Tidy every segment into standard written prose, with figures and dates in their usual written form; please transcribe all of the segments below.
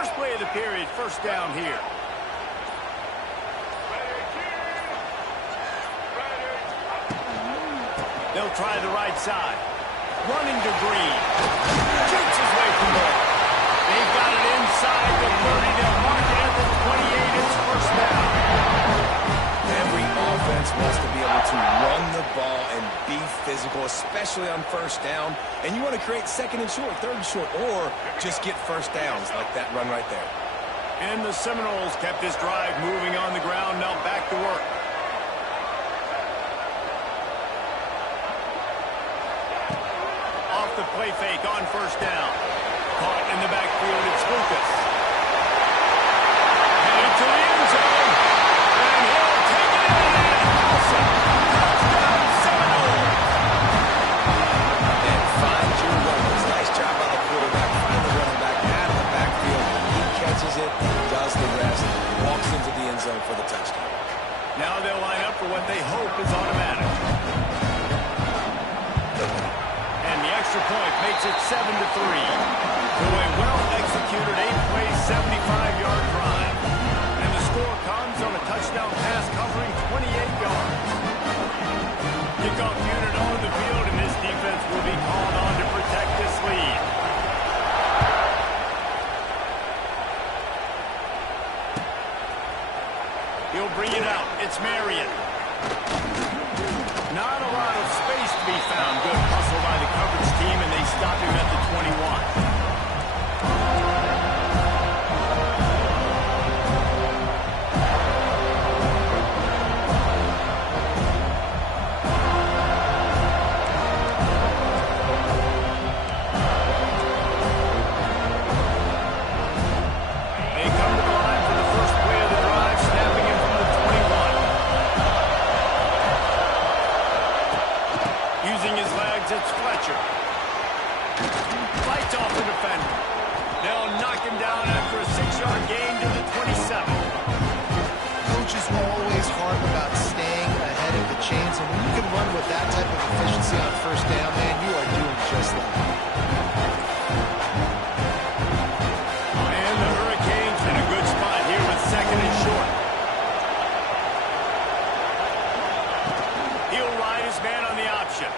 First play of the period, first down here. They'll try the right side. Running to Green. Shoots his way from there. They've got it inside the 30. They'll mark it at the 28. It's first down. Every offense wants to be able to run the ball and be physical, especially on first down. And you want to create second and short, third and short, or just get first downs like that run right there. And the Seminoles kept this drive moving on the ground. Now back to work. The play fake on first down. Caught in the backfield, it's Lucas. Headed to the end zone. And he'll take it in and Wilson. Touchdown Seminoles. And find your runners. Nice job by the quarterback. Find the running back out of the backfield. He catches it and does the rest. Walks into the end zone for the touchdown. Now they'll line up for what they hope is automatic. Extra point makes it 7-3. To a well-executed 8-play, 75-yard drive. And the score comes on a touchdown pass covering 28 yards. Kickoff unit on the field, and this defense will be called on to protect this lead. He'll bring it out. It's Marion. Not a lot of space to be found. Good hustle by the coverage team, and they stop him at the 21. They come to the line for the first play of the drive, snapping him from the 21. Using his legs, it's Fletcher. Fights off the defender. They'll knock him down after a 6-yard gain to the 27. Coaches always harp about staying ahead of the chains, and when you can run with that type of efficiency on first down, man, you are doing just that. And the Hurricanes in a good spot here with second and short. He'll ride his man on the option.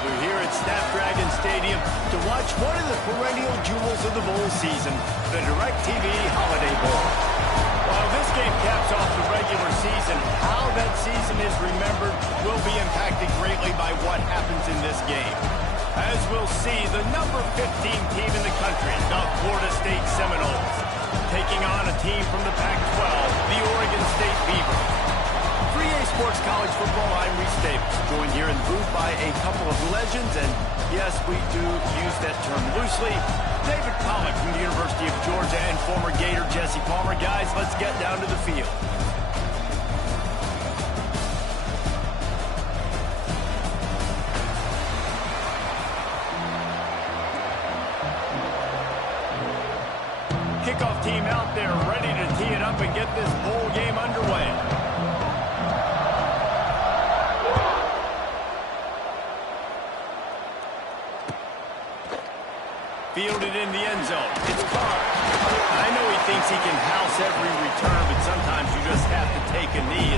We're here at Snapdragon Stadium to watch one of the perennial jewels of the bowl season, the DirecTV Holiday Bowl. While this game caps off the regular season, how that season is remembered will be impacted greatly by what happens in this game. As we'll see, the number 15 team in the country, the Florida State Seminoles, taking on a team from the Pac-12, the Oregon State Beavers. 3A Sports College Football, I'm Reese Davis, joined here in the booth by a couple of legends, and yes, we do use that term loosely. David Pollack from the University of Georgia and former Gator Jesse Palmer. Guys, let's get down to the field. Kickoff team out there ready to tee it up and get this bowl game underway. Fielded in the end zone. It's Carr. I know he thinks he can house every return, but sometimes you just have to take a knee.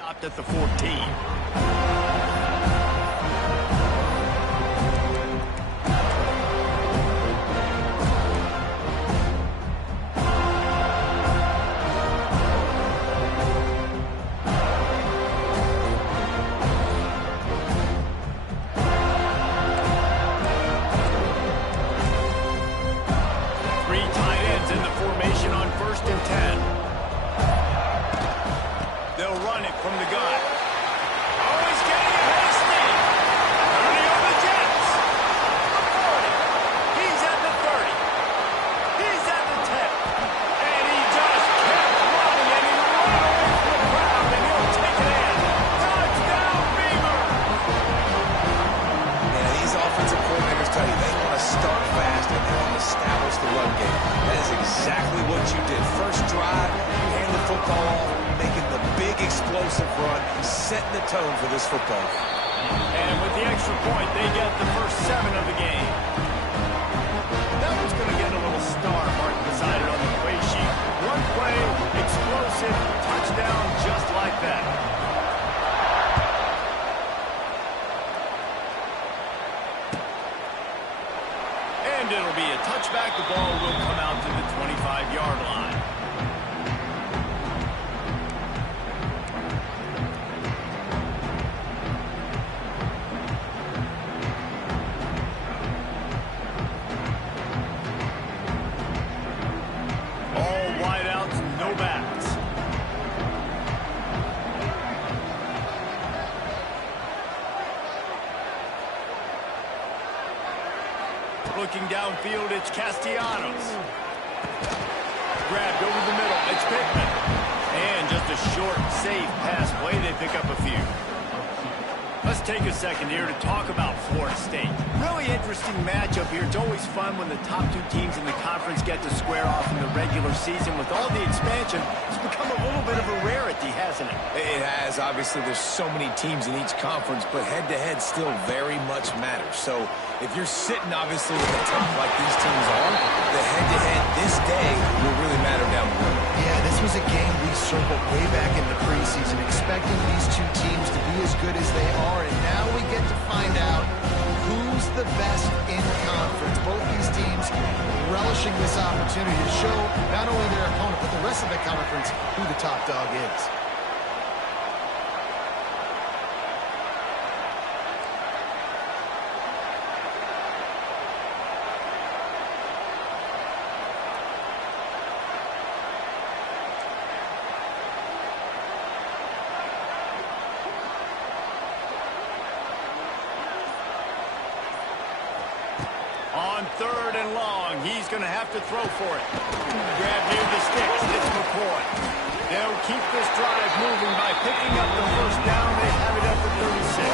Stopped at the 14. Three tight ends in the formation on 1st and 10. They'll run it from the gun. Oh, he's getting it hasty. 30 on the Jets. The 40. He's at the 30. He's at the 10. And he just kept running, and he ran away from the crowd, and he'll take it in. Touchdown, Beavers. Yeah, these offensive coordinators tell you they want to start fast and they want to establish the run game. That is exactly what you did. First drive, you hand the football off, making the big explosive run, setting the tone for this football game. And with the extra point, they get the first 7 of the game. That one's going to get a little star mark beside it on the play sheet. One play, explosive, touchdown, just like that. And it'll be a touchback. The ball will come out to the 25-yard line. Looking downfield, it's Castellanos. Grabbed over the middle, it's Pittman. And just a short, safe pass play, they pick up a few. Let's take a second here to talk about Florida State. Really interesting matchup here. It's always fun when the top 2 teams in the conference get to square off in the regular season. With all the expansion, it's become a little bit of a rarity, hasn't it? It has. Obviously, there's so many teams in each conference, but head-to-head still very much matters. So if you're sitting, obviously, with a top like these teams are, the head-to-head this day will really matter down the road. Yeah, this was a game we circled way back in the preseason, expecting these 2 teams to be as good as they are, and now we get to find out who's the best in conference. Both these teams relishing this opportunity to show not only their opponent, but the rest of the conference who the top dog is. 3rd and long. He's going to have to throw for it. Grab near the sticks. It's McCoy. They'll keep this drive moving by picking up the 1st down. They have it at the 36.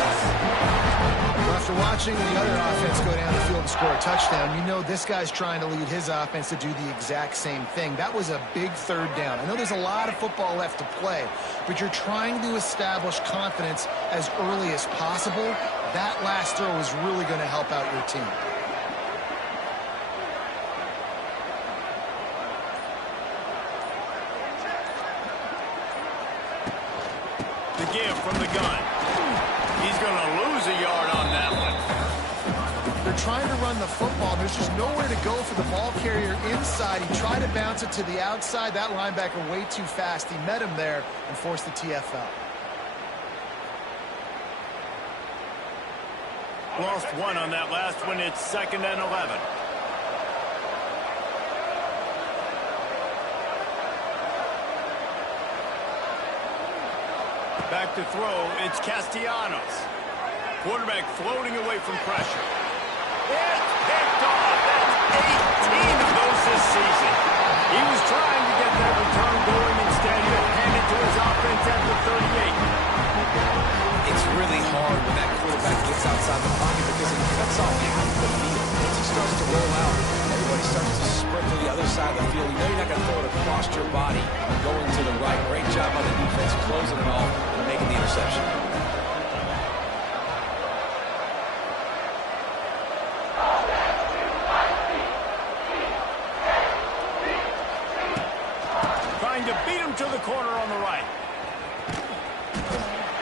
Well, after watching the other offense go down the field and score a touchdown, you know this guy's trying to lead his offense to do the exact same thing. That was a big 3rd down. I know there's a lot of football left to play, but you're trying to establish confidence as early as possible. That last throw is really going to help out your team. The give from the gun. He's going to lose a yard on that one. They're trying to run the football. There's just nowhere to go for the ball carrier inside. He tried to bounce it to the outside. That linebacker way too fast. He met him there and forced the TFL. Lost 1 on that last one. It's 2nd and 11. Back to throw. It's Castellanos. Quarterback floating away from pressure. It's picked off. That's 18 of those this season. He was trying to get that return going. Instead, he'll hand it to his offense at the 38. It's really hard when that quarterback gets outside the pocket because it cuts off half the field. Once he starts to roll out, everybody starts to sprint to the other side of the field. You know you're not going to throw it across your body going to the right. Great job on the defense closing it off and making the interception. Trying to beat him to the corner on the right.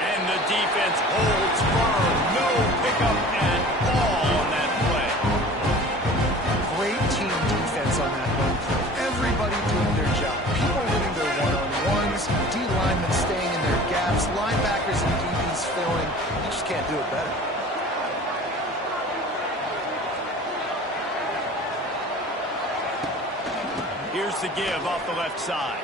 And the defense holds firm. No pickup at all on that play. Great team defense on that run play. Everybody doing their job. People winning their one-on-ones, D-linemen staying in their gaps, linebackers and DBs filling. You just can't do it better. Here's the give off the left side.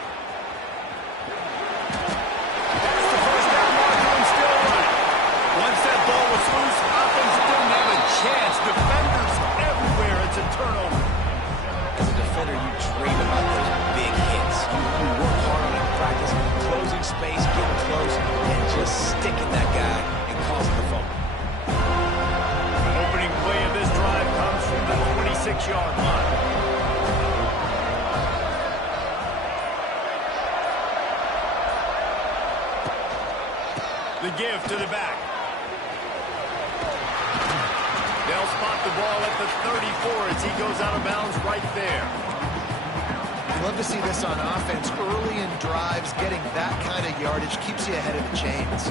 Once that ball was loose, offense didn't have a chance. Defenders everywhere. It's a turnover. As a defender, you dream about those big hits. You work hard on it in practice, closing space, getting close, and just sticking that guy and causing the fumble. Opening play of this drive comes from the 26-yard line. The give to the back. They'll spot the ball at the 34 as he goes out of bounds right there. You love to see this on offense. Early in drives, getting that kind of yardage keeps you ahead of the chains.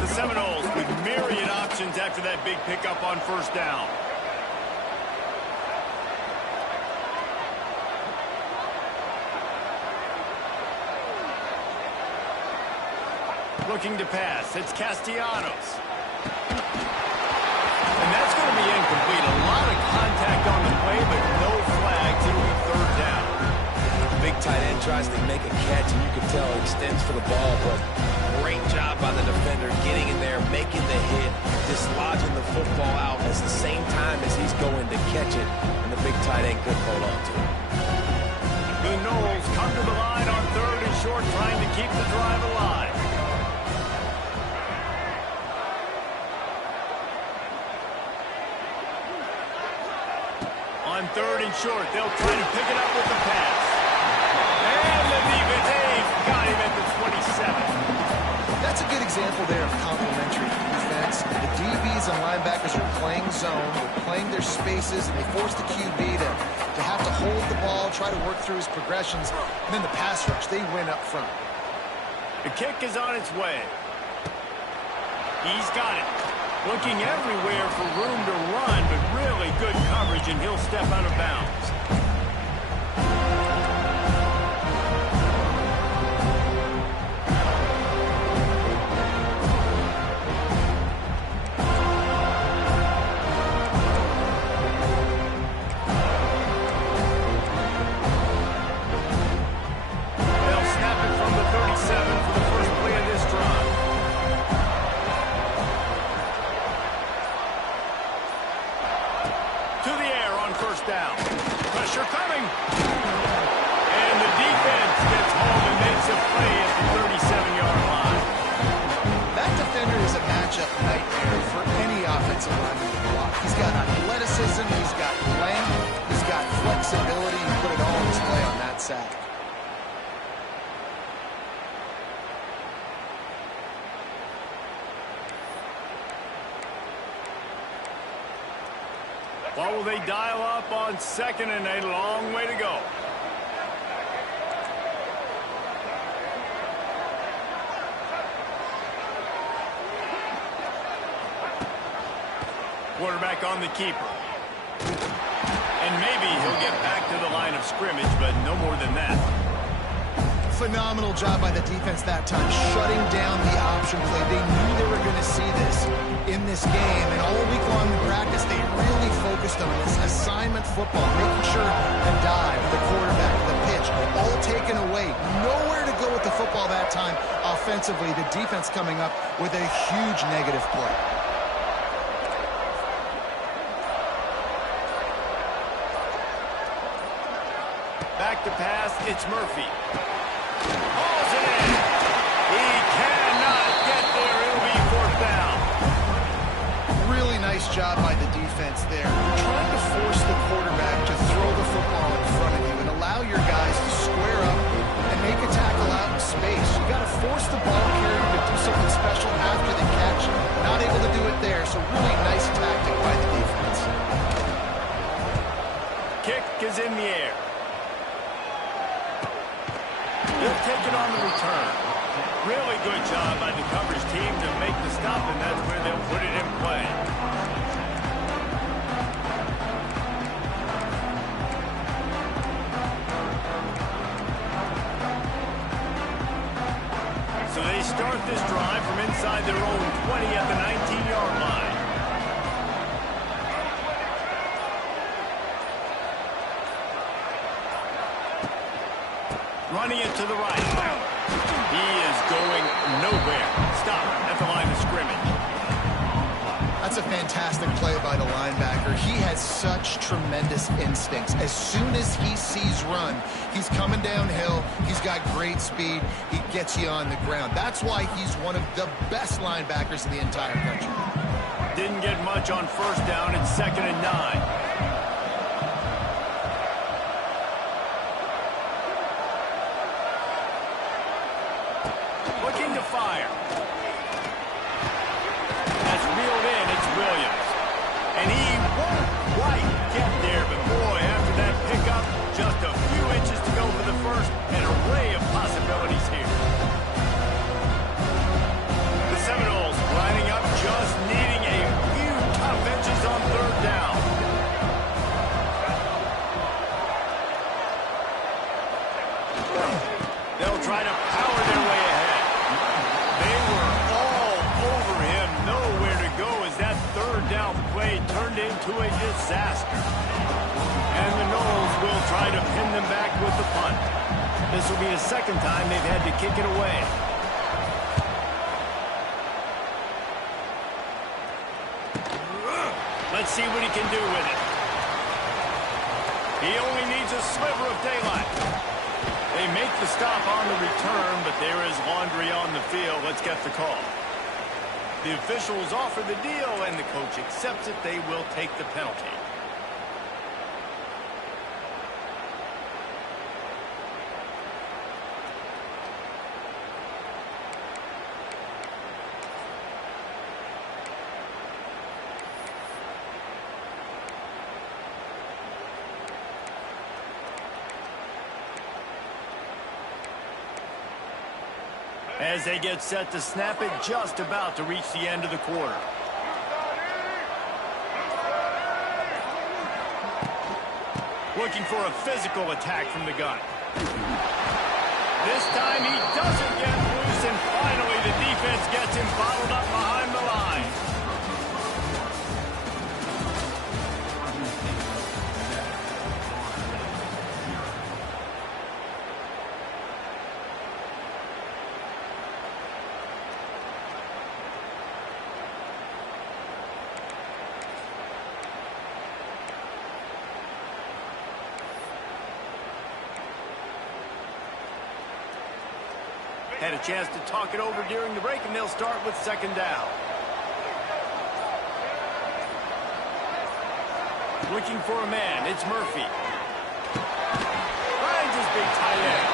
The Seminoles with myriad options after that big pickup on 1st down. Looking to pass. It's Castellanos. And that's going to be incomplete. A lot of contact on the play, but no flags. It'll be 3rd down. The big tight end tries to make a catch, and you can tell it extends for the ball, but great job by the defender getting in there, making the hit, dislodging the football out at the same time as he's going to catch it, and the big tight end couldn't hold on to it. The Noles come to the line on 3rd and short, trying to keep the drive alive. On 3rd and short, they'll try to pick it up with the pass. And the defense, they've got him at the 27. That's a good example there of complementary defense. The DBs and linebackers are playing zone, they're playing their spaces, and they force the QB to have to hold the ball, try to work through his progressions, and then the pass rush, they win up front. The kick is on its way. He's got it. Looking everywhere for room to run, but really good coverage, and he'll step out of bounds. They'll snap it from the 37 for the first play of this Pressure coming. And the defense gets home and makes a play at the 37-yard line. That defender is a matchup nightmare for any offensive lineman to block. He's got athleticism, he's got length, he's got flexibility. He put it all on display on that sack. What will they dial up on 2nd and a long way to go? Quarterback on the keeper. And maybe he'll get back to the line of scrimmage, but no more than that. Phenomenal job by the defense that time, shutting down the option play. They knew they were going to see this in this game, and all week long in practice, they really focused on this assignment football, making sure the dive, the quarterback, the pitch, all taken away. Nowhere to go with the football that time. Offensively, the defense coming up with a huge negative play. Back to pass, it's Murphy. Hauls it in. He cannot get there. It'll be 4th down. Really nice job by the defense there. Trying to force the quarterback to throw the football in front of you and allow your guys to square up and make a tackle out in space. You got to force the ball carrier to do something special after the catch. Not able to do it there, so really nice tactic by the defense. Kick is in the air. They'll take it on the return. Really good job by the coverage team to make the stop, and that's where they'll put it in play. So they start this drive from inside their own 20 at the 19-yard line. Running it to the right. He is going nowhere. Stop at the line of scrimmage. That's a fantastic play by the linebacker. He has such tremendous instincts. As soon as he sees run, he's coming downhill. He's got great speed. He gets you on the ground. That's why he's one of the best linebackers in the entire country. Didn't get much on 1st down. It's 2nd and 9. Looking to fire. That's reeled in. It's Williams. And he won't quite get there, but boy, after that pickup, just a few inches to go for the first. An array of possibilities here. The Seminoles lining up, just needing a few tough inches on 3rd down. They'll try to power their way ahead. They were all over him. Nowhere to go as that 3rd down play turned into a disaster. And the Noles will try to pin them back with the punt. This will be the 2nd time they've had to kick it away. Let's see what he can do with it. He only needs a sliver of daylight. They make the stop on the return, but there is laundry on the field. Let's get the call. The officials offer the deal, and the coach accepts it. They will take the penalty. As they get set to snap it, just about to reach the end of the quarter. Looking for a physical attack from the gun. This time he doesn't get loose, and finally the defense gets him bottled up behind the line. Had a chance to talk it over during the break, and they'll start with second down. Looking for a man, it's Murphy. Finds his big tight end.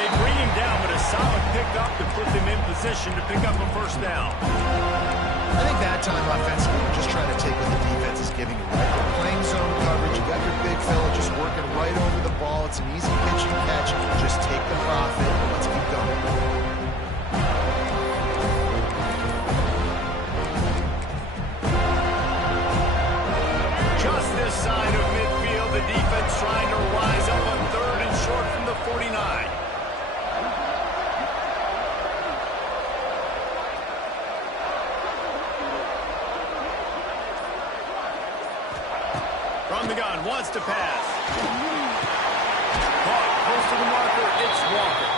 They bring him down, but a solid pickup to put them in position to pick up a first down. I think that time offensively, you're just trying to take what the defense is giving you, right? You're playing zone coverage. You got your big fella just working right over the ball. It's an easy pitch and catch. Just take the profit and let's keep going. Just this side of midfield, the defense trying to rise up on third and short from the 49. From the gun, wants to pass. Caught, close to the marker, it's Walker.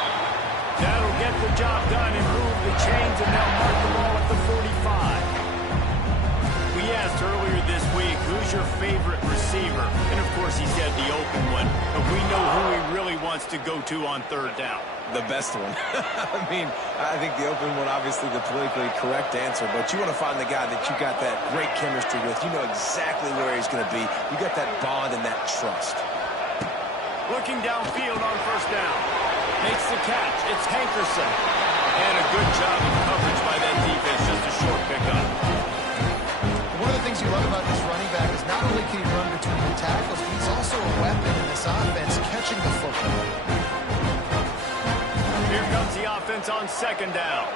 That'll get the job done and move the chains, and they'll mark the ball at the 45. We asked earlier this week, who's your favorite receiver? And of course he said the open one, but we know who he really wants to go to on third down. The best one. I mean, I think the open one, obviously the politically correct answer, but you want to find the guy that you got that great chemistry with. You know exactly where he's going to be. You got that bond and that trust. Looking downfield on first down. Makes the catch. It's Hankerson. And a good job of coverage by that defense. Just a short pickup. One of the things you love about this running back is not only can he run between the tackles, but he's also a weapon in this offense catching the football. Here comes the offense on second down.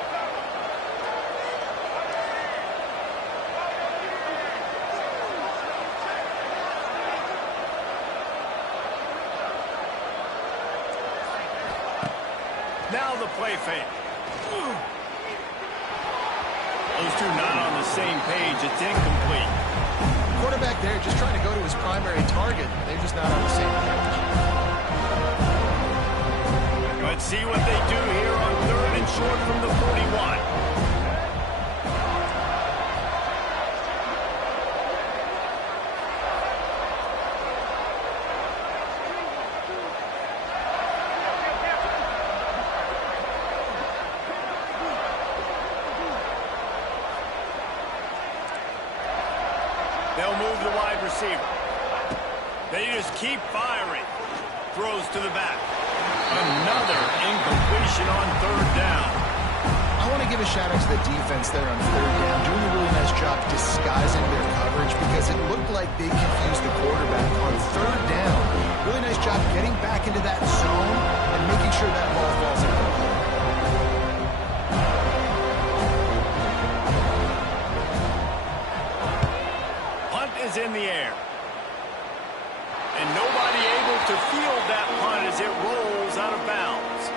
Now the play fake. Those two not on the same page. It's incomplete. Quarterback there just trying to go to his primary target. They're just not on the same page. Let's see what they do here on third and short from the 41. They'll move the wide receiver. They just keep firing. Throws to the back. Another incompletion on third down. I want to give a shout out to the defense there on third down, doing a really nice job disguising their coverage because it looked like they confused the quarterback on third down. Really nice job getting back into that zone and making sure that ball falls into the hole. Punt is in the air. And nobody able to field that punt as it rolls out of bounds.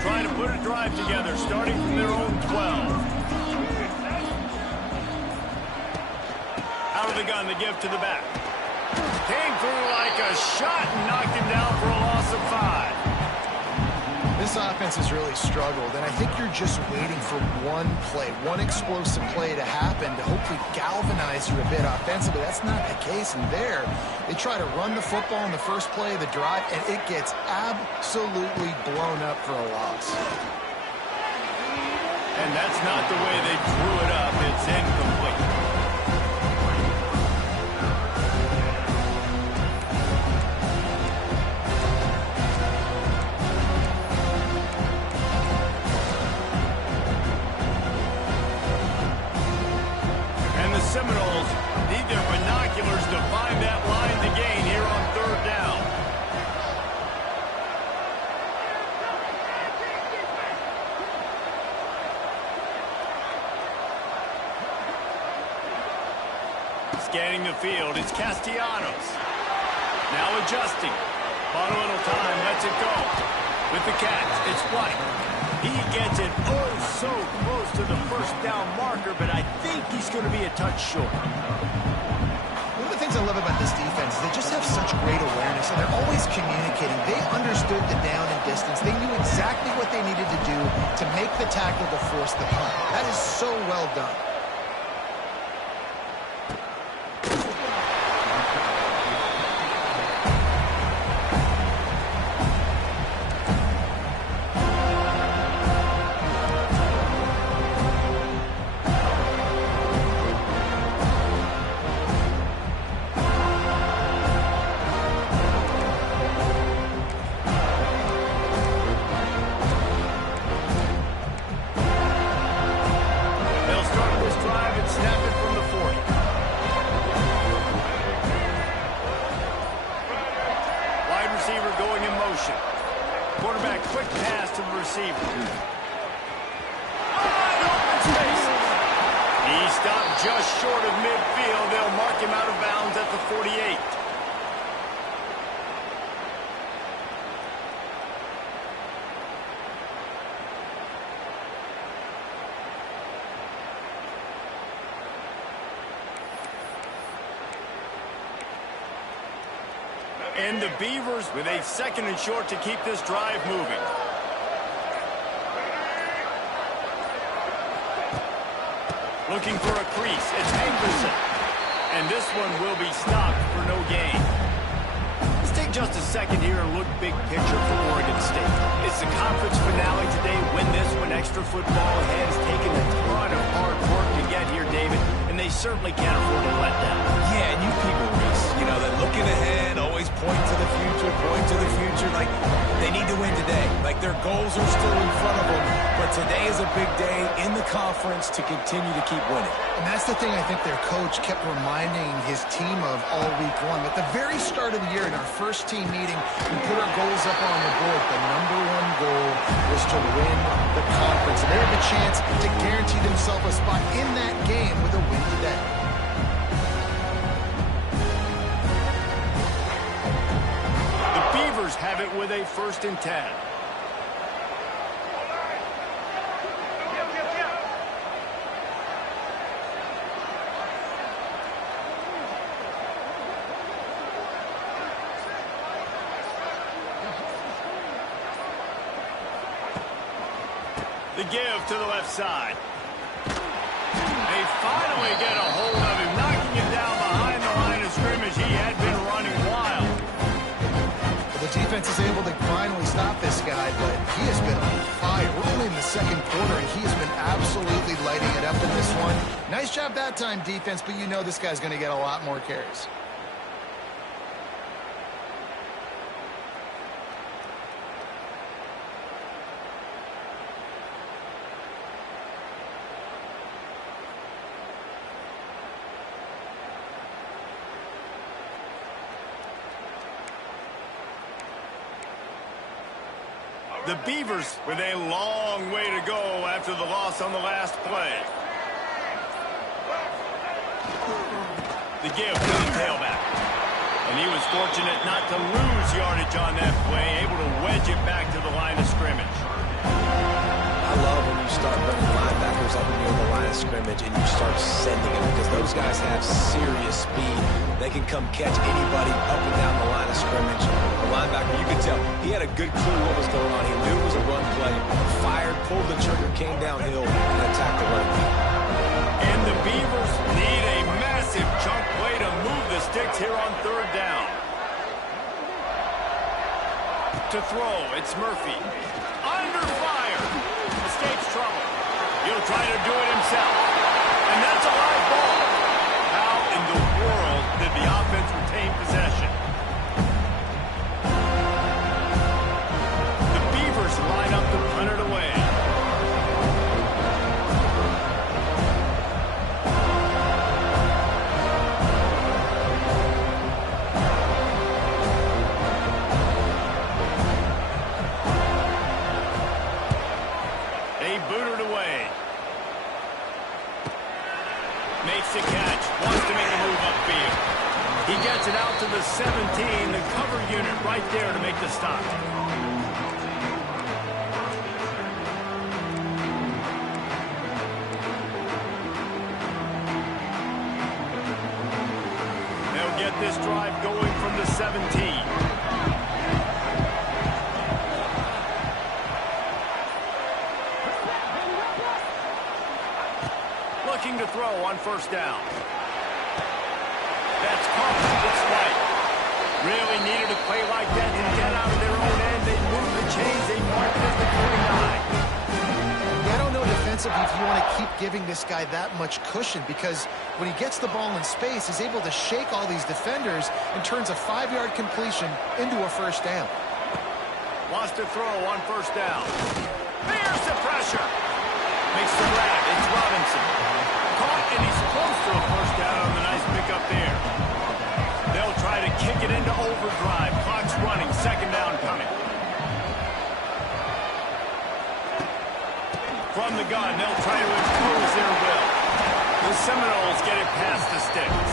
Trying to put a drive together, starting from their own 12. Out of the gun, the give to the back. Came through like a shot and knocked him down for a loss of 5. This offense has really struggled, and I think you're just waiting for one play, one explosive play to happen to hopefully galvanize you a bit offensively. That's not the case, and there, they try to run the football in the first play of the drive, and it gets absolutely blown up for a loss. And that's not the way they drew it up. It's incomplete. Seminoles need their binoculars to find that line to gain here on third down. Scanning the field, it's Castellanos. Now adjusting. Bought a little time, lets it go. With the catch, it's White. He gets it oh so close to the first down marker, but I think he's going to be a touch short. One of the things I love about this defense is they just have such great awareness, and they're always communicating. They understood the down and distance. They knew exactly what they needed to do to make the tackle to force the punt. That is so well done. Quarterback, quick pass to the receiver. Open space. He stopped just short of midfield. They'll mark him out of bounds at the 48. And the Beavers with a 2nd and short to keep this drive moving. Looking for a crease. It's Anderson. And this one will be stopped for no gain. Let's take just a second here and look big picture for Oregon State. It's the conference finale today. Win this one. Extra football has taken a ton of hard work to get here, David. And they certainly can't afford to let down. Yeah, and you people, Reese, you know, they're looking ahead, always point to the future, point to the future. Like, they need to win today. Like, their goals are still in front of them. But today is a big day in the conference to continue to keep winning. And that's the thing I think their coach kept reminding his team of all week long. At the very start of the year, in our first team meeting, we put our goals up on the board. The #1 goal was to win the conference. And they have a chance to guarantee themselves a spot in that game with a win today. The Beavers have it with a 1st and 10. The give to the left side. They finally get a hold of him, knocking him down behind the line of scrimmage. He had been running wild. The defense is able to finally stop this guy, but he has been on fire. We're only in the 2nd quarter, and he has been absolutely lighting it up in this one. Nice job that time, defense, but you know this guy's going to get a lot more carries. The Beavers with a long way to go after the loss on the last play. The give to the tailback. And he was fortunate not to lose yardage on that play, able to wedge it back to the line of scrimmage. I love when you start bringing linebackers up near the line of scrimmage and you start sending them, because those guys have serious speed. They can come catch anybody up and down the line of scrimmage. The linebacker, you could tell, he had a good clue what was going on. He knew it was a run play, fired, pulled the trigger, came downhill, and attacked the running back. And the Beavers need a massive chunk play to move the sticks here on 3rd down. To throw, it's Murphy. Under fire. Escapes trouble. He'll try to do it himself. And that's a live ball. How in the world did the offense retain possession? The Beavers line up to punt it away. They boot it away. Makes the catch. Wants to make a move upfield. He gets it out to the 17. The cover unit right there to make the stop. this drive going from the 17. Looking to throw on first down. That's caught. It's right. Really needed a play like that to get out of their own end. They moved the chains. They marked it at the 29. I don't know defensively if you want to keep giving this guy that much cushion, because when he gets the ball in space, he's able to shake all these defenders and turns a 5-yard completion into a first down. Wants to throw on first down. There's the pressure. Makes the grab. It's Robinson. Caught, and he's close to a first down on the nice pickup there. They'll try to kick it into overdrive. Clock's running. Second down coming. From the gun, they'll try to impose their will. The Seminoles get it past the sticks.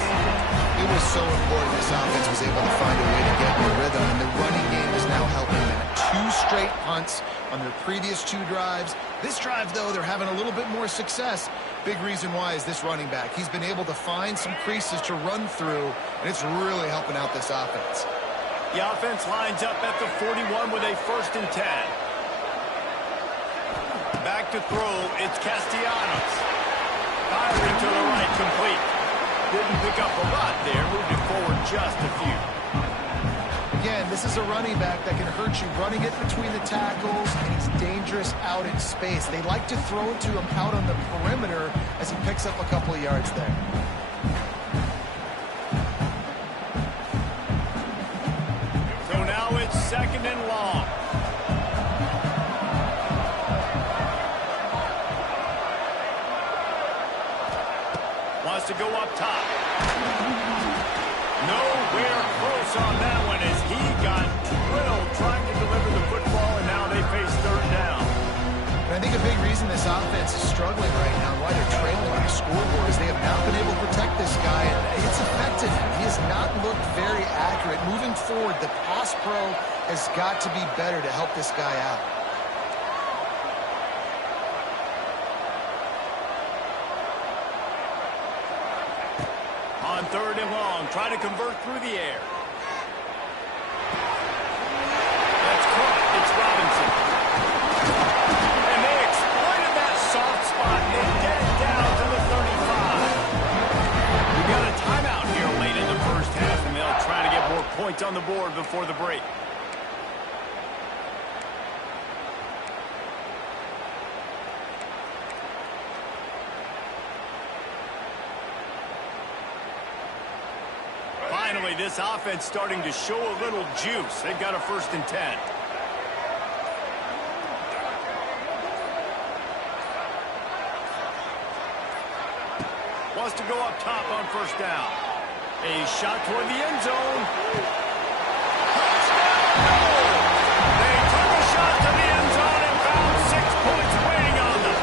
It was so important this offense was able to find a way to get in the rhythm, and the running game is now helping that. 2 straight punts on their previous 2 drives. This drive, though, they're having a little bit more success. Big reason why is this running back. He's been able to find some creases to run through, and it's really helping out this offense. The offense lines up at the 41 with a 1st and 10. Back to throw, it's Castellanos. Firing to the right, complete. Didn't pick up a lot there, moved it forward just a few. Again, this is a running back that can hurt you, running it between the tackles, and he's dangerous out in space. They like to throw it to him out on the perimeter as he picks up a couple of yards there. So now it's 2nd and long. Wants to go up top. Nowhere close on that one as he got drilled trying to deliver the football, and now they face 3rd down. And I think a big reason this offense is struggling right now, and why they're trailing on the scoreboard, is they have not been able to protect this guy, and it's affected him. He has not looked very accurate. Moving forward, the pass pro has got to be better to help this guy out. On 3rd and long, try to convert through the air. That's caught. It's Robinson. And they exploited that soft spot. They get it down to the 35. We got a timeout here late in the first half, and they'll try to get more points on the board before the break. Finally, this offense starting to show a little juice. They've got a 1st and 10. Wants to go up top on first down. A shot toward the end zone. Touchdown! They took a shot to the end zone and found 6 points waiting on them.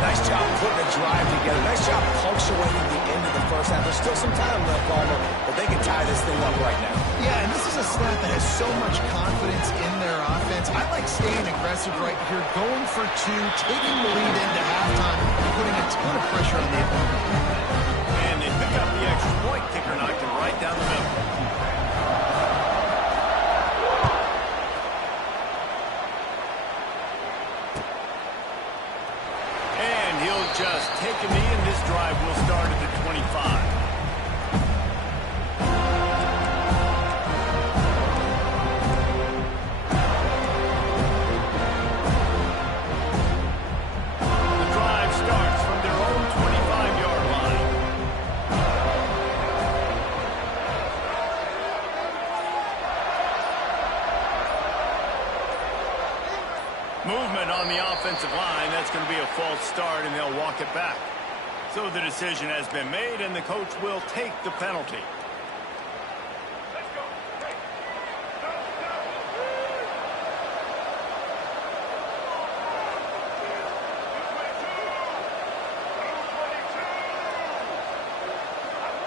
Nice job putting a drive together. Nice job punctuating the end of the first half. There's still some time left, Palmer, but they can tie this thing up right now. Yeah, and this is a staff that has so much confidence in their offense. I like staying aggressive right here, going for 2, taking the lead into halftime, and putting a ton of pressure on the opponent. And they pick up the extra point. Kicker knocked it right down the middle. And he'll just take a knee, and this drive will start at the 25. Movement on the offensive line. That's going to be a false start, and they'll walk it back. So the decision has been made, and the coach will take the penalty.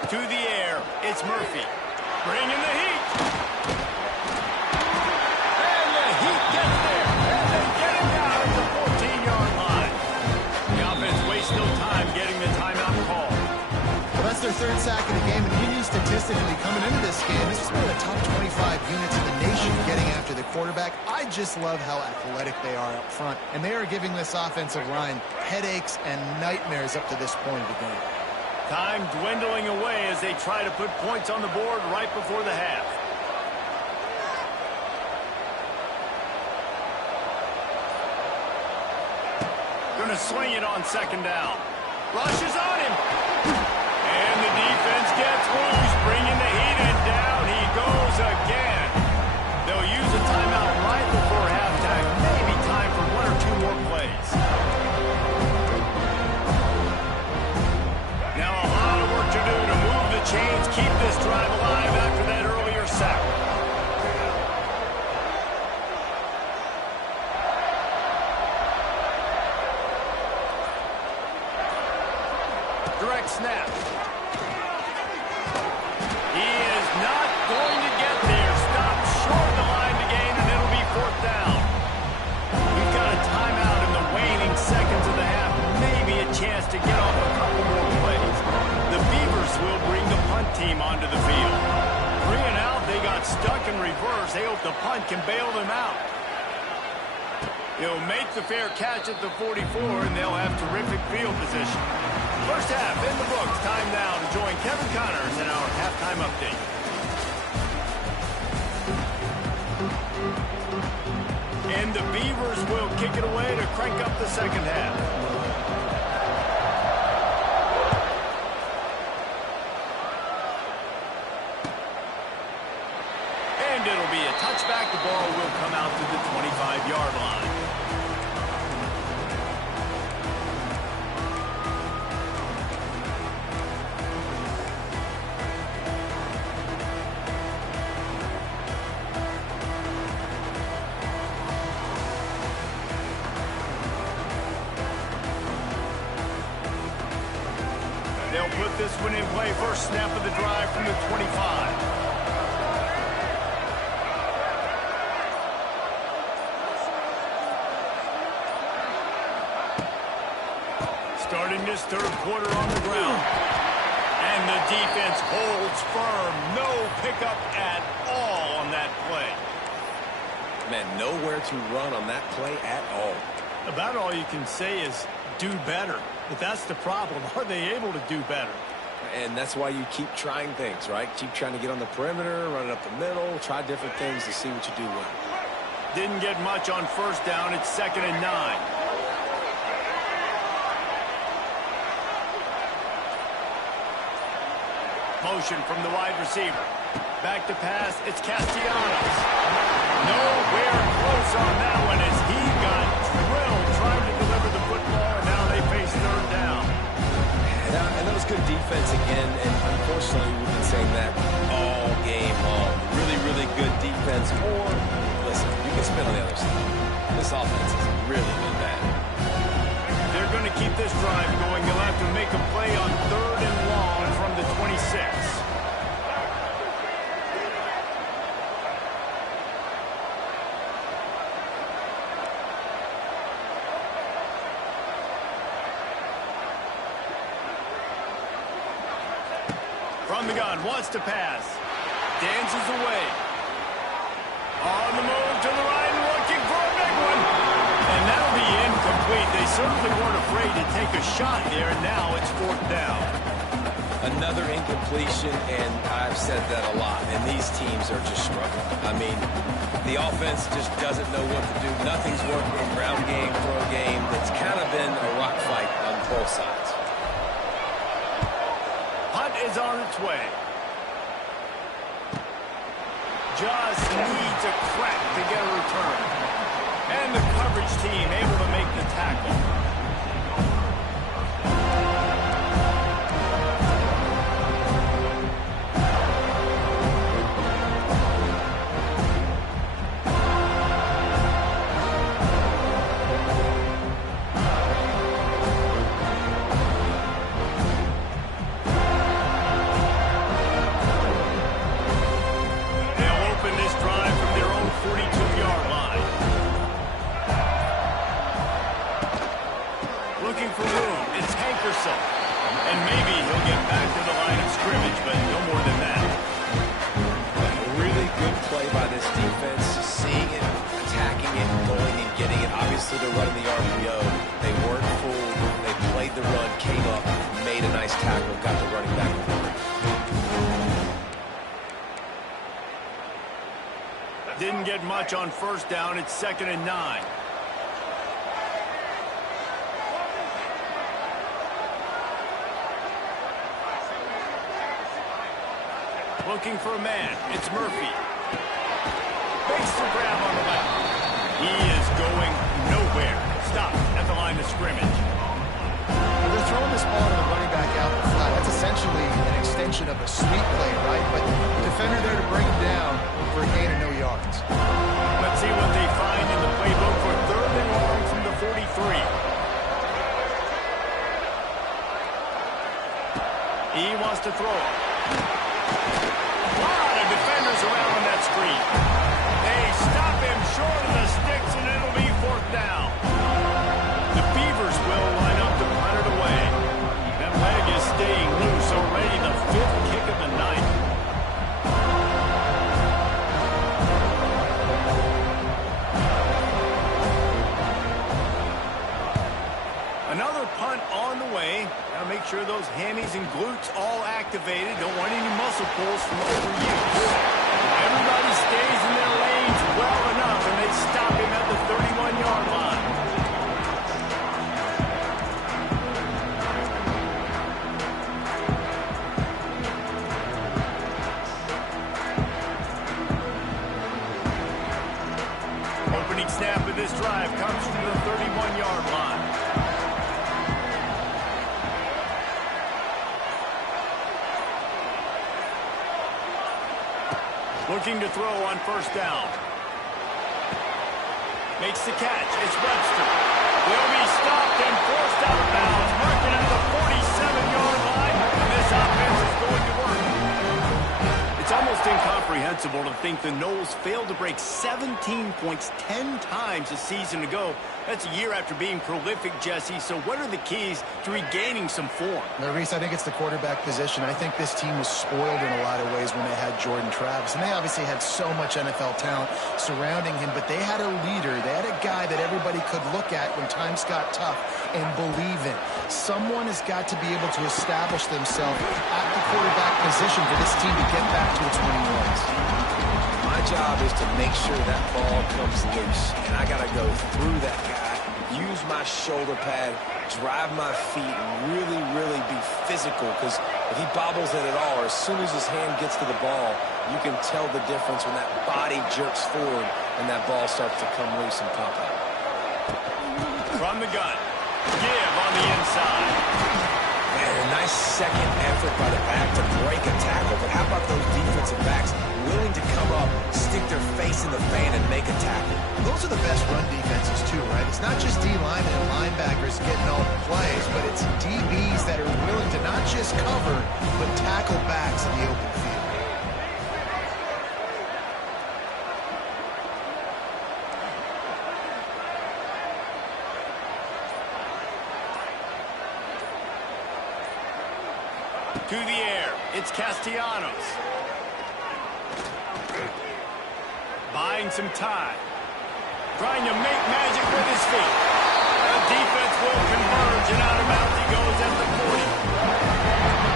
To the air, it's Murphy. Bringing the heat. And the heat gets there. And they get it down at the 14-yard line. The offense wastes no time getting the timeout call. Well, that's their 3rd sack of the game, and you knew statistically, coming into this game, this is one of the top 25 units in the nation getting after the quarterback. I just love how athletic they are up front, and they are giving this offensive line headaches and nightmares up to this point of the game. Time dwindling away as they try to put points on the board right before the half. Going to swing it on second down. Rushes on him. And the defense gets loose, bringing the heat, and down he goes again. They'll use a timeout right before halftime. Maybe time for one or two more plays. Now a lot of work to do to move the chains, keep this drive alive after that earlier sack. Direct snap. He is not going to get there. Stopped short of the line to gain, and it'll be fourth down. We've got a timeout in the waning seconds of the half. Maybe a chance to get off a couple more plays. The Beavers will bring the punt team onto the field. 3 and out, they got stuck in reverse. They hope the punt can bail them out. He'll make the fair catch at the 44, and they'll have terrific field position. First half in the books. Time now to join Kevin Connors in our halftime update. And the Beavers will kick it away to crank up the second half. And it'll be a touchback. The ball will come out to the 25-yard line. They'll put this one in play. First snap of the drive from the 25. Starting this third quarter on the ground. And the defense holds firm. No pickup at all on that play. Man, nowhere to run on that play at all. About all you can say is do better. But that's the problem. Are they able to do better? And that's why you keep trying things, right? Keep trying to get on the perimeter, run it up the middle, try different things to see what you do well. Didn't get much on first down. It's 2nd and 9. Motion from the wide receiver. Back to pass. It's Castellanos. Nowhere close on that one as he got drilled trying to deliver the football, and now they face third down. And that was good defense again, and unfortunately we've been saying that all game long. Really, really good defense. Or, listen, you can spin on the other side. This offense has really been bad. They're going to keep this drive going. They'll have to make a play on 3rd and long from the 26. From the gun, wants to pass. Dances away. On the move to the right, looking for a big one. And that'll be incomplete. They certainly weren't afraid to take a shot there, and now it's 4th down. Another incompletion, and I've said that a lot, and these teams are just struggling. I mean, the offense just doesn't know what to do. Nothing's working in ground game, throw game. It's kind of been a rock fight on both sides. Punt is on its way. Just needs a crack to get a return. And the coverage team able to make the tackle. And maybe he'll get back to the line of scrimmage, but no more than that. A really good play by this defense, seeing it, attacking it, going and getting it. Obviously, they're running the RPO. They weren't fooled. They played the run, came up, made a nice tackle, got the running back on board. Didn't get much on first down. It's 2nd and 9. Looking for a man. It's Murphy. Fakes the grab on the left. He is going nowhere. Stop at the line of scrimmage. They're throwing this ball to the running back out in the flat. That's essentially an extension of a sweep play, right? But the defender there to bring him down for a gain of no yards. Let's see what they find in the playbook for 3rd and long from the 43. He wants to throw it. A lot of defenders around on that screen. They stop him short of the sticks, and it'll be 4th down. The Beavers will line up to punt it away. That leg is staying loose already, the 5th kick of the night. Another punt on the way. Got to make sure those hammies and glutes all activated. Don't want any muscle pulls from overuse. Everybody stays in their lanes well enough, and they stop him at the 31-yard line. Opening snap of this drive comes from the 31-yard line. Looking to throw on first down. Makes the catch. It's Webster. Will be stopped and forced out of bounds. Marking at the 47-yard line. And this offense is going to work. It's almost incomprehensible to think the Noles failed to break 17 points 10 times a season ago. That's a year after being prolific, Jesse. So what are the keys to regaining some form? Now, Reese, I think it's the quarterback position. I think this team was spoiled in a lot of ways when they had Jordan Travis. And they obviously had so much NFL talent surrounding him, but they had a leader. They had a guy that everybody could look at when times got tough and believe in. Someone has got to be able to establish themselves at the quarterback position for this team to get back to its winning ways. My job is to make sure that ball comes loose, and I got to go through that guy, use my shoulder pad, drive my feet, and really, really be physical, because if he bobbles it at all, or as soon as his hand gets to the ball, you can tell the difference when that body jerks forward and that ball starts to come loose and pop out. From the gun, give on the inside. Man, a nice second effort by the back to break a tackle, but how about those defensive backs willing to come up, stick their face in the fan, and make a tackle? Those are the best run defenses, too, right? It's not just D-linemen and linebackers getting all the plays, but it's DBs that are willing to not just cover, but tackle backs in the open field. To the air, it's Castellanos. Buying some time. Trying to make magic with his feet. The defense will converge, and out of bounds he goes at the 40.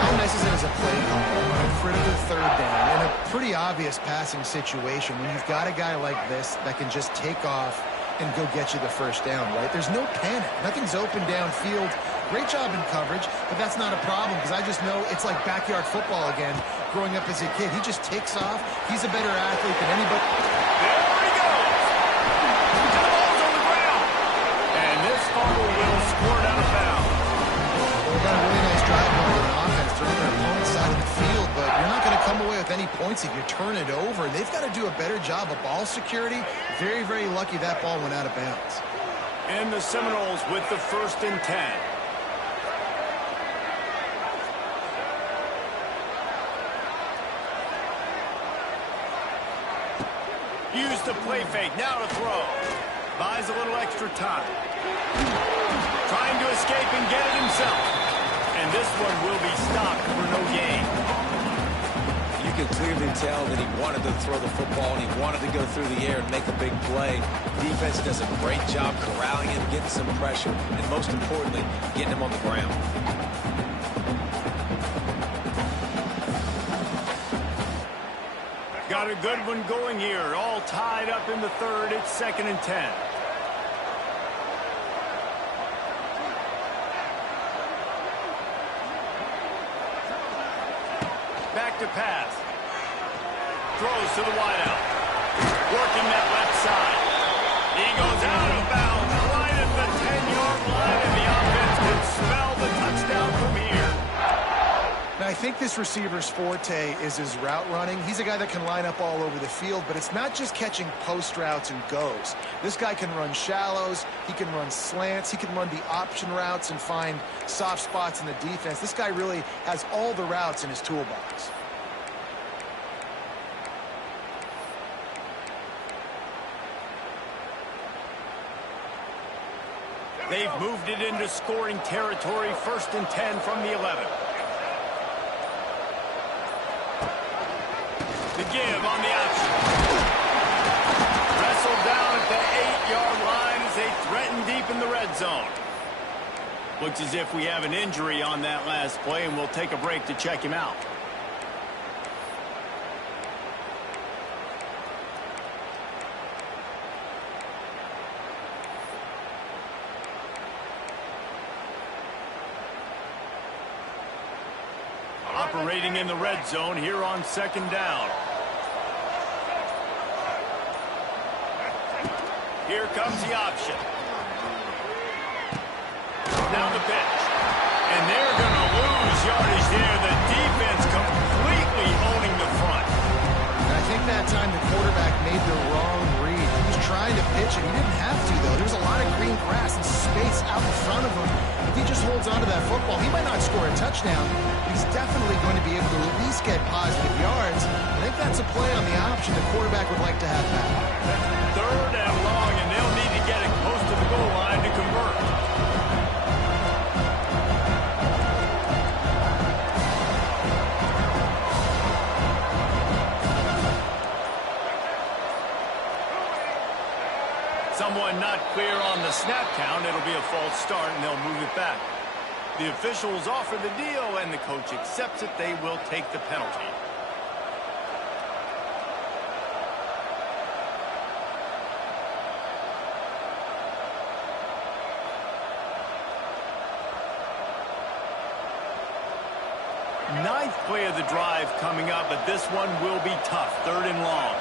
How nice is it as a play call on a critical 3rd down in a pretty obvious passing situation when you've got a guy like this that can just take off and go get you the first down, right? There's no panic. Nothing's open downfield. Great job in coverage, but that's not a problem because I just know it's like backyard football again growing up as a kid. He just takes off. He's a better athlete than anybody. There he goes. And the ball's on the ground. And this fumble will squirt out of bounds. They've got a really nice drive going on offense. They're on their opponent's side of the field, but you're not going to come away with any points if you turn it over. They've got to do a better job of ball security. Very, very lucky that ball went out of bounds. And the Seminoles with the 1st and 10. Use the play fake, now to throw. Buys a little extra time. Trying to escape and get it himself. And this one will be stopped for no gain. You can clearly tell that he wanted to throw the football and he wanted to go through the air and make a big play. Defense does a great job corralling him, getting some pressure, and most importantly, getting him on the ground. Got a good one going here. All tied up in the third. It's 2nd and 10. Back to pass. Throws to the wideout. Working that left side. He goes out of bounds right at the 10-yard line, and the offense can smell the touchdown from here. Now, I think this receiver's forte is his route running. He's a guy that can line up all over the field, but it's not just catching post routes and goes. This guy can run shallows, he can run slants, he can run the option routes and find soft spots in the defense. This guy really has all the routes in his toolbox. They've moved it into scoring territory. 1st and 10 from the 11. The give on the option. Wrestled down at the 8-yard line as they threaten deep in the red zone. Looks as if we have an injury on that last play, and we'll take a break to check him out. Operating in the red zone here on 2nd down. Here comes the option. Now the pitch. And they're going to lose yardage there. The defense completely owning the front. And I think that time the quarterback made the wrong read. He was trying to pitch it. He didn't have to, though. There's a lot of green grass and space out in front of him. If he just holds on to that football, he might not score a touchdown, but he's definitely going to be able to at least get positive yards. I think that's a play on the option the quarterback would like to have back. 3rd and long, and they'll need to get it close to the goal line to convert. Someone not clear on the snap count. It'll be a false start, and they'll move it back. The officials offer the deal, and the coach accepts it. They will take the penalty. Ninth play of the drive coming up, but this one will be tough. 3rd and long.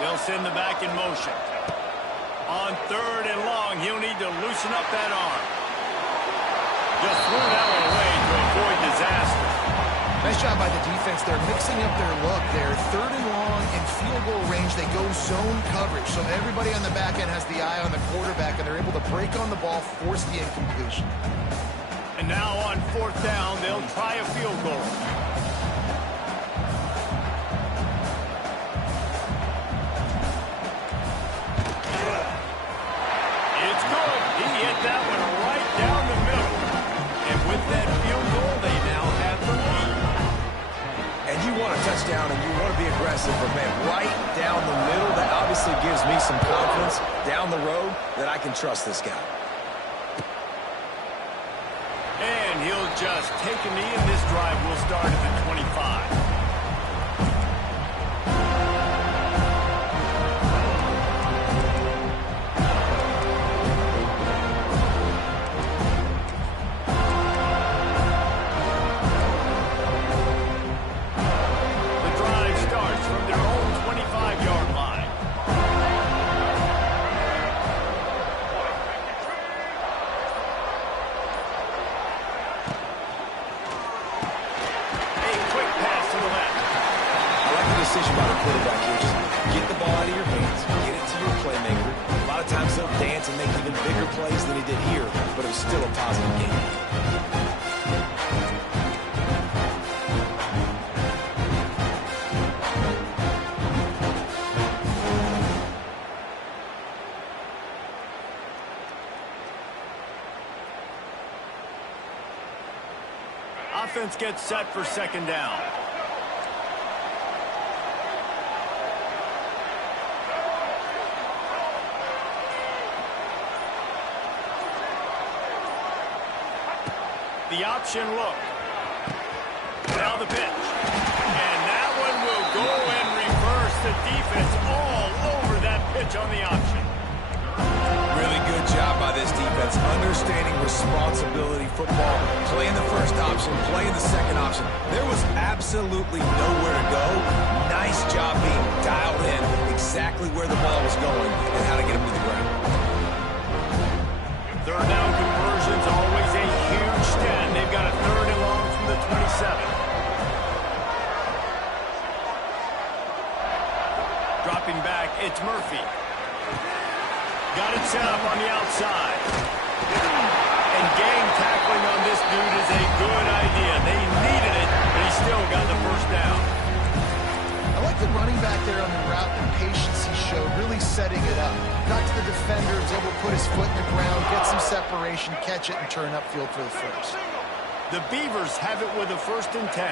They'll send the back in motion. On 3rd and long, he'll need to loosen up that arm. Just threw that one away to avoid disaster. Nice job by the defense. They're mixing up their look. They're 3rd and long in field goal range. They go zone coverage, so everybody on the back end has the eye on the quarterback, and they're able to break on the ball, force the incompletion. And now on 4th down, they'll try a field goal. It's good. He hit that one right down the middle. And with that field goal, they now have the lead. And you want a touchdown and you want to be aggressive, but man, right down the middle, that obviously gives me some confidence down the road that I can trust this guy. And he'll just take a knee, and this drive will start at the 25. Decision by the quarterback here. Just get the ball out of your hands, get it to your playmaker. A lot of times they'll dance and make even bigger plays than he did here, but it was still a positive game. offense gets set for second down. The option look. Now the pitch. And that one will go and reverse the defense all over that pitch on the option. Really good job by this defense, understanding responsibility football, playing the first option, playing the second option. There was absolutely nowhere to go. Nice job being dialed in exactly where the ball was going and how to get him to the ground. Third down conversion's always a huge stand. They've got a third and long from the 27. Dropping back, it's Murphy. Got it set up on the outside. And gang tackling on this dude is a good idea. They needed it, but he still got the first down. I like the running back there on the route and patience he showed, really setting it up. Got to the defender, was able to put his foot in the ground, get some separation, catch it, and turn upfield for the first. The Beavers have it with a 1st and 10.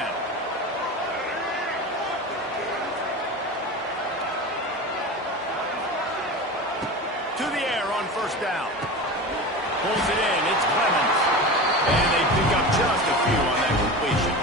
To the air on first down. Pulls it in. It's Clemens. And they pick up just a few on that completion.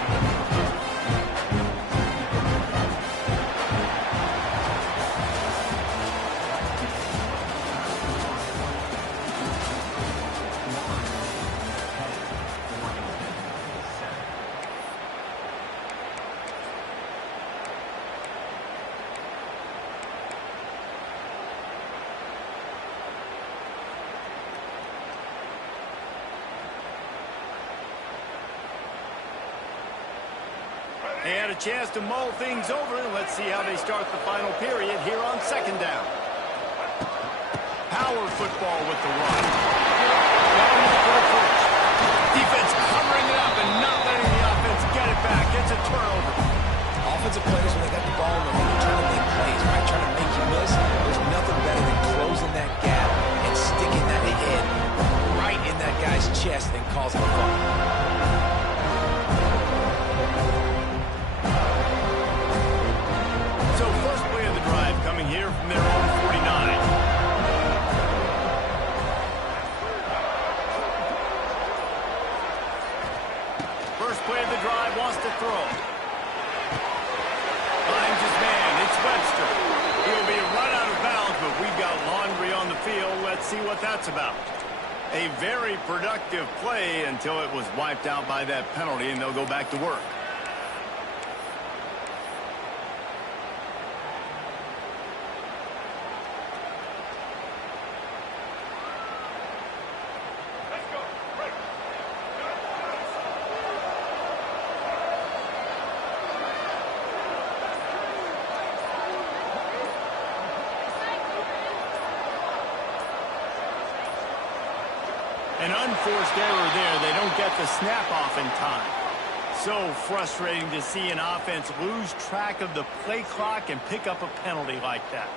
They had a chance to mull things over. Let's see how they start the final period here on second down. Power football with the run. Defense covering it up and not letting the offense get it back. It's a turnover. Offensive players, when they got the ball in the lead, trying to make plays, right? Trying to make you miss. There's nothing better than closing that gap and sticking that head right in that guy's chest and causing a fumble. Coming here from their own 49. First play of the drive, wants to throw. Finds his man, it's Webster. He'll be run out of bounds, but we've got laundry on the field. Let's see what that's about. A very productive play until it was wiped out by that penalty, and they'll go back to work. An unforced error there. They don't get the snap off in time. So frustrating to see an offense lose track of the play clock and pick up a penalty like that.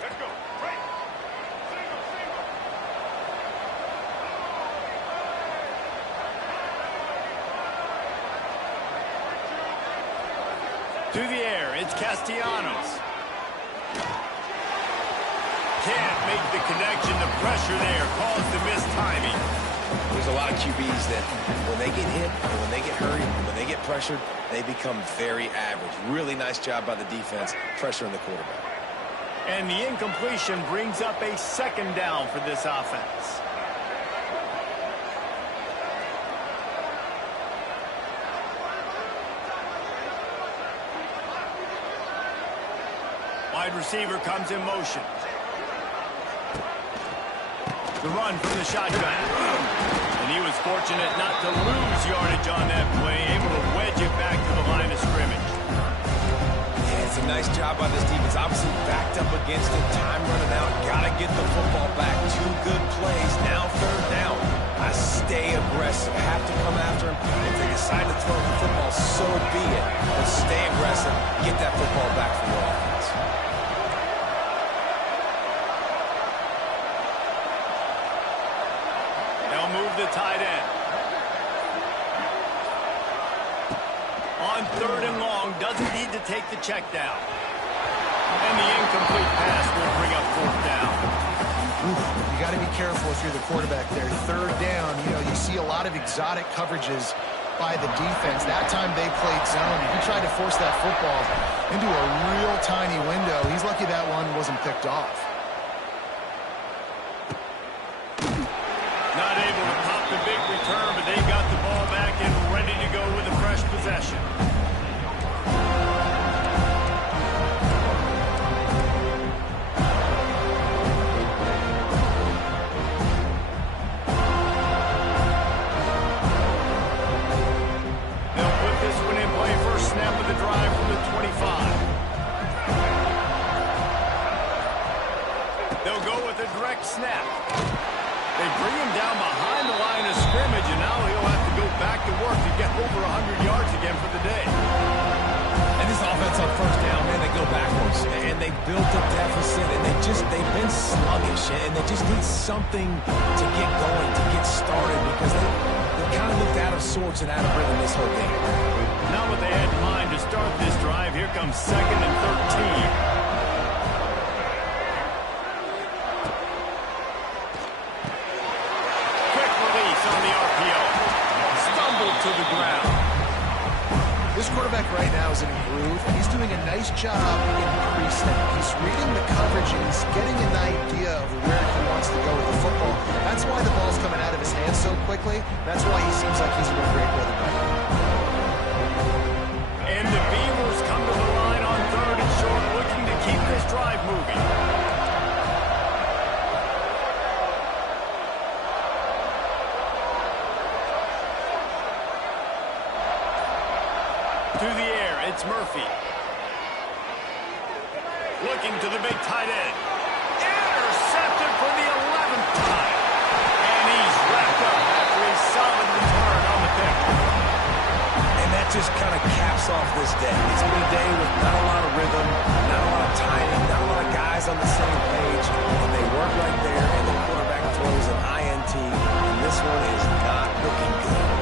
Let's go. Break. To the air, it's Castellanos. Can't make the connection. The pressure there caused the missed timing. There's a lot of QBs that when they get hit, and when they get hurried, and when they get pressured, they become very average. Really nice job by the defense, pressuring the quarterback. And the incompletion brings up a second down for this offense. Wide receiver comes in motion. The run from the shotgun. And he was fortunate not to lose yardage on that play, able to wedge it back to the line of scrimmage. Yeah, it's a nice job by this defense. Obviously backed up against it, time running out. Got to get the football back. Two good plays. Now third down. I stay aggressive. Have to come after him. If they decide to throw the football, so be it. But stay aggressive. Get that football back for your offense. tight end. On 3rd and long, doesn't need to take the check down. And the incomplete pass will bring up 4th down. You got to be careful if you're the quarterback there. 3rd down, you see a lot of exotic coverages by the defense. That time they played zone. He tried to force that football into a real tiny window. He's lucky that one wasn't picked off. Not able to pop the big return, but they got the ball back and ready to go with a fresh possession. They'll put this one in play. First snap of the drive from the 25. They'll go with a direct snap. They bring him down behind the line of scrimmage, and now he'll have to go back to work to get over 100 yards again for the day. And this offense on 1st down, man, they go backwards. And they built a deficit, and they've been sluggish, and they just need something to get going, to get started, because they kind of looked out of sorts and out of rhythm this whole game. Not what they had in mind to start this drive. Here comes 2nd and 13. On the RPO. Stumbled to the ground. This quarterback right now is in a groove. He's doing a nice job in pre-snap. He's reading the coverage and he's getting an idea of where he wants to go with the football. That's why the ball's coming out of his hands so quickly. That's why he seems like he's in a great rhythm right now. And the Beavers come to the line on 3rd and short, looking to keep this drive moving. To the air, it's Murphy. Looking to the big tight end. Intercepted for the 11th time. And he's wrapped up after a solid return on the pick. And that just kind of caps off this day. It's been a day with not a lot of rhythm, not a lot of timing, not a lot of guys on the same page. And they work right there, and the quarterback throws an INT. And this one is not looking good.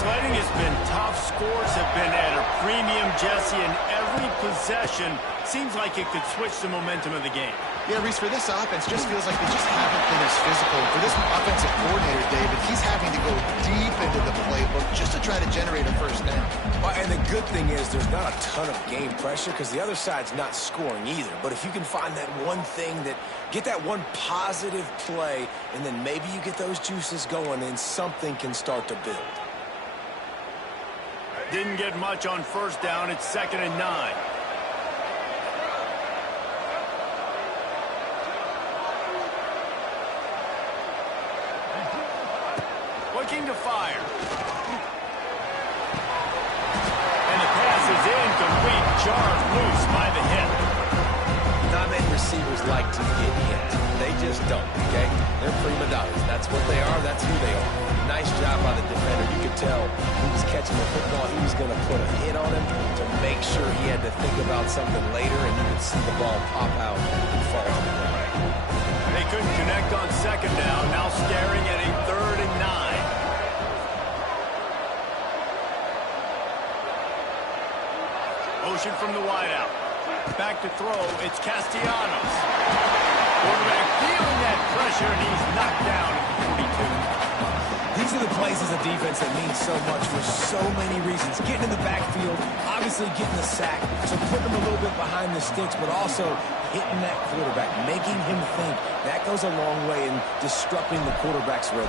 Sledding has been tough. Scores have been at a premium, Jesse, and every possession seems like it could switch the momentum of the game. Yeah, Reese, for this offense, just feels like they just haven't been as physical. For this offensive coordinator, David, he's having to go deep into the playbook just to try to generate a 1st down. Well, and the good thing is there's not a ton of game pressure because the other side's not scoring either. But if you can find that one thing get that one positive play, and then maybe you get those juices going, and something can start to build. Didn't get much on 1st down. It's 2nd and 9. Looking to fire. And the pass is incomplete. Jarred loose by the hit. Not many receivers like to get hit. They just don't, okay? They're prima donnas. That's what they are. That's who they are. Nice job by the defender. You could tell he was catching the football. He was going to put a hit on him to make sure he had to think about something later, and you could see the ball pop out and fall to the ground. They couldn't connect on 2nd down. Now staring at a 3rd and 9. Motion from the wideout. Back to throw. It's Castellanos. Quarterback feeling that pressure, and he's knocked down at the 42. These are the plays as a defense that mean so much for so many reasons. Getting in the backfield, obviously getting the sack, so putting them a little bit behind the sticks, but also hitting that quarterback, making him think. That goes a long way in disrupting the quarterback's rhythm.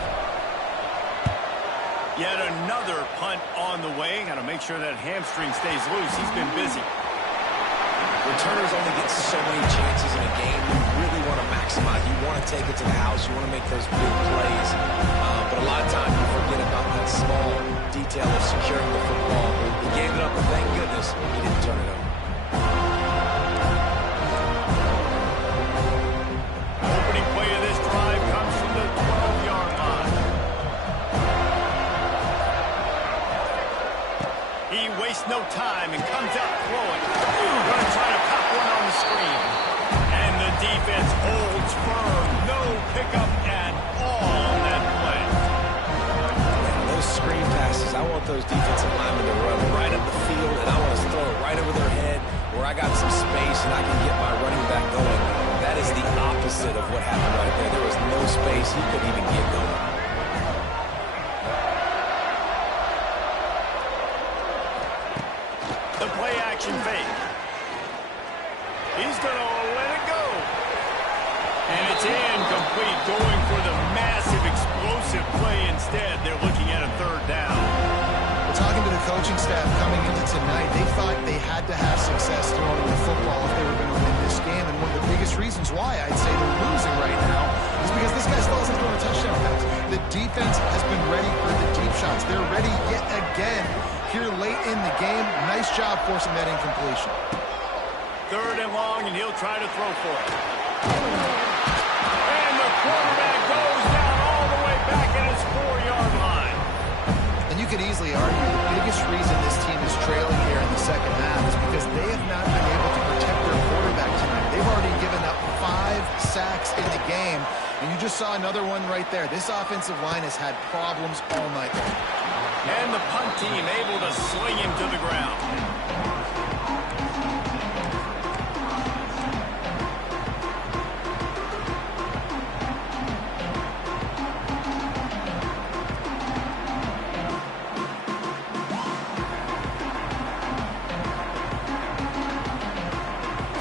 Yet another punt on the way. Got to make sure that hamstring stays loose. He's been busy. Returners only get so many chances in a game. You really want to maximize. You want to take it to the house. You want to make those big plays. But a lot of times you forget about that small detail of securing the football. He gave it up, but thank goodness he didn't turn it over. Opening play of this drive comes from the 12-yard line. pick up at all on that play. Those screen passes, I want those defensive linemen to run right up the field, and I want to throw it right over their head where I got some space and I can get my running back going. That is the opposite of what happened right there. There was no space. He couldn't even get going. The play action fake. He's going to let it go. And it's incomplete, going for the massive explosive play instead. They're looking at a third down. We're talking to the coaching staff coming into tonight. They thought they had to have success throwing the football if they were going to win this game. And one of the biggest reasons why I'd say they're losing right now is because this guy still hasn't thrown a touchdown pass. The defense has been ready for the deep shots. They're ready yet again here late in the game. Nice job forcing that incompletion. Third and long, and he'll try to throw for it. And the quarterback goes down all the way back at his 4-yard line. And you could easily argue the biggest reason this team is trailing here in the second half is because they have not been able to protect their quarterback tonight. They've already given up 5 sacks in the game, and you just saw another one right there. This offensive line has had problems all night long. And the punt team able to sling him to the ground.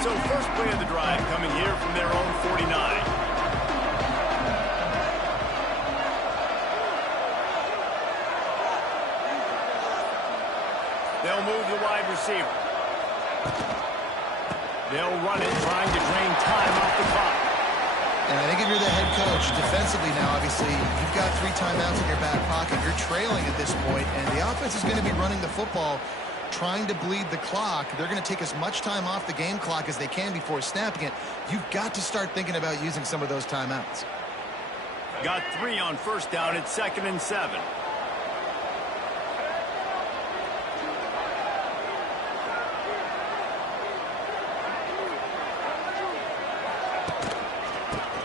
So first play of the drive coming here from their own 49. They'll move the wide receiver. They'll run it, trying to drain time off the clock. And I think if you're the head coach, defensively now, obviously, you've got 3 timeouts in your back pocket. You're trailing at this point, and the offense is going to be running the football, trying to bleed the clock. They're going to take as much time off the game clock as they can before snapping it. You've got to start thinking about using some of those timeouts. Got 3 on first down. It's 2nd and 7.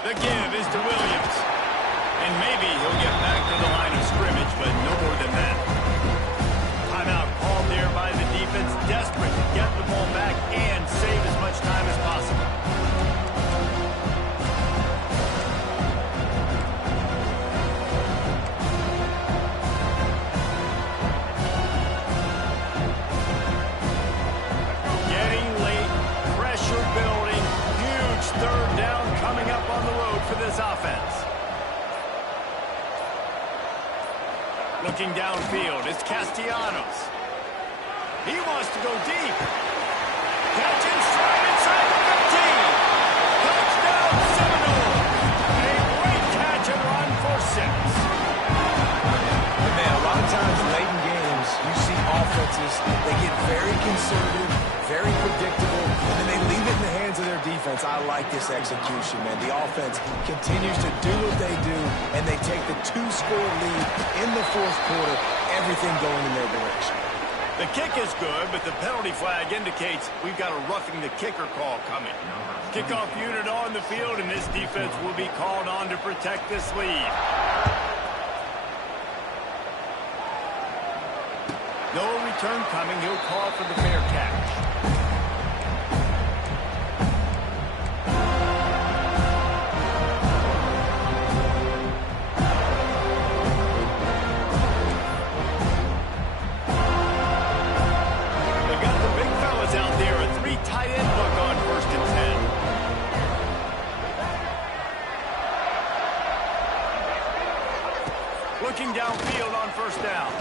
The give is to Williams. And maybe he'll get back to the line of scrimmage, but no more than that. Timeout called there by the defense, desperate to get the ball back and save as much time as possible. Getting late, pressure building, huge third down coming up on the road for this offense. Looking downfield, it's Castellanos. He wants to go deep. Catch in stride inside the 15. Touchdown, Seminole. A great catch and run for 6. And man, a lot of times late in games, you see offenses, they get very conservative, very predictable, and then they leave it in the hands of their defense. I like this execution, man. The offense continues to do what they do, and they take the 2-score lead in the 4th quarter, everything going in their direction. The kick is good, but the penalty flag indicates we've got a roughing the kicker call coming. Kickoff unit on the field, and this defense will be called on to protect this lead. No return coming. He'll call for the fair catch. They got the big fellas out there. A 3 tight end look on 1st and 10. Looking downfield on 1st down.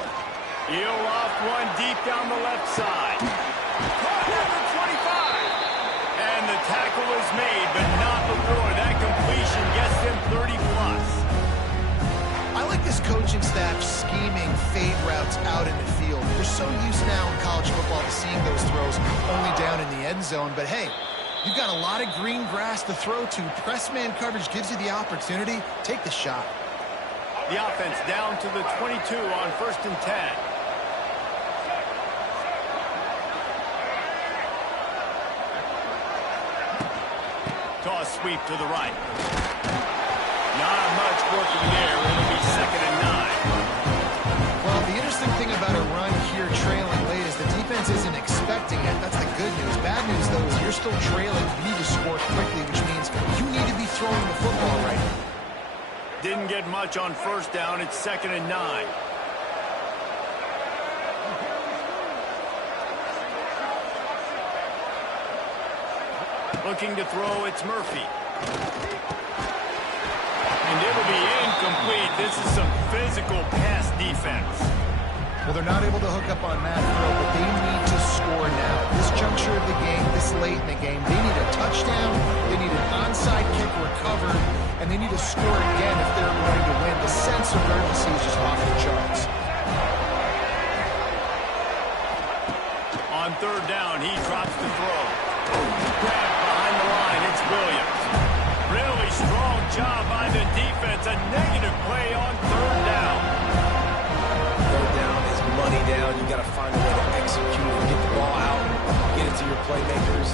He'll loft one deep down the left side. Caught at the 25. And the tackle is made, but not before that completion gets them 30+. I like this coaching staff scheming fade routes out in the field. We're so used now in college football to seeing those throws only down in the end zone. But hey, you've got a lot of green grass to throw to. Press man coverage gives you the opportunity. Take the shot. The offense down to the 22 on 1st and 10. Toss sweep to the right. Not much working there. It'll be 2nd and 9. Well, the interesting thing about a run here trailing late is the defense isn't expecting it. That's the good news. Bad news, though, is you're still trailing. You need to score quickly, which means you need to be throwing the football right now. Didn't get much on 1st down. It's 2nd and 9. Looking to throw, it's Murphy. And it'll be incomplete. This is some physical pass defense. Well, they're not able to hook up on that throw, but they need to score now. This juncture of the game, this late in the game, they need a touchdown, they need an onside kick recovered, and they need to score again if they're going to win. The sense of urgency is just off the charts. On 3rd down, he drops the throw. Grab behind the line, it's Williams. Really strong job by the defense. A negative play on 3rd down. 3rd down is money down. You got to find a way to execute and get the ball out, get it to your playmakers.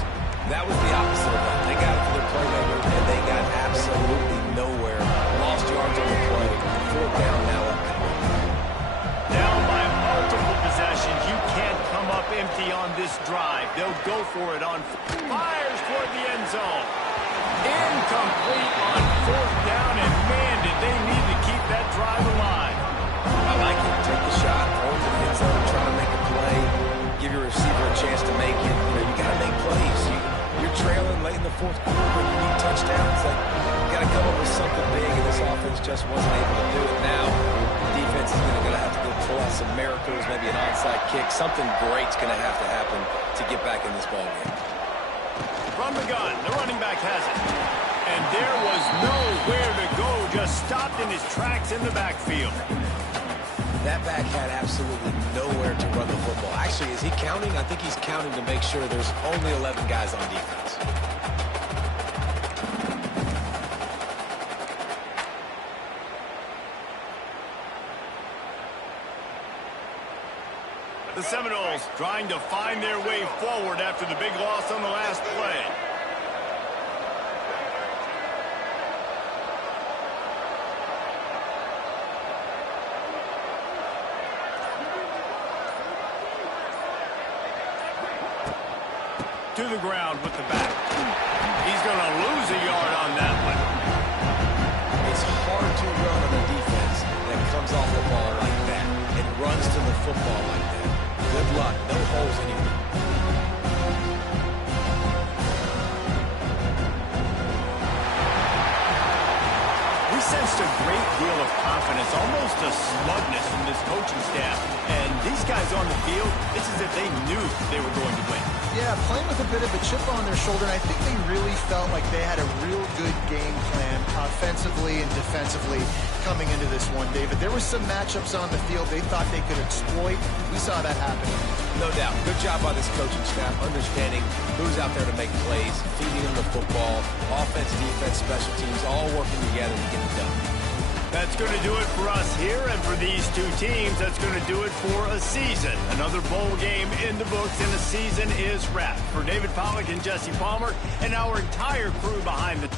That was the opposite of that. They got it to their playmakers, and they got absolutely nowhere. Lost yards on the play. 4th down now. Down by multiple possessions. You can't come up empty on this drive. They'll go for it on fires toward the end zone. Incomplete on 4th down, and man, did they need to keep that drive alive. I like it. Take the shot, throw it to the end zone, try to make a play, give your receiver a chance to make it. You got to make plays. You're trailing late in the 4th quarter, but you need touchdowns. You got to come up with something big, and this offense just wasn't able to do it. Now, the defense is going to have to go pull out some miracles, maybe an onside kick. Something great's going to have to happen to get back in this ball game. From the gun, the running back has it. And there was nowhere to go, just stopped in his tracks in the backfield. That back had absolutely nowhere to run the football. Actually, is he counting? I think he's counting to make sure there's only 11 guys on defense. The Seminoles trying to find their way forward after the big loss on the last play. To the ground with the back. He's going to lose a yard on that one. It's hard to run on a defense that comes off the ball like that and runs to the football like that. Good luck. No holes anywhere. We sensed a great deal of confidence, almost a smugness from this coaching staff. And these guys on the field, it's as if they knew they were going to win. Yeah, playing with a bit of a chip on their shoulder, and I think they really felt like they had a real good game plan offensively and defensively coming into this one, David. There were some matchups on the field they thought they could exploit. We saw that happen. No doubt. Good job by this coaching staff, understanding who's out there to make plays, feeding them the football, offense, defense, special teams, all working together to get it done. That's going to do it for us here, and for these two teams, that's going to do it for a season. Another bowl game in the books, and the season is wrapped. For David Pollack and Jesse Palmer, and our entire crew behind the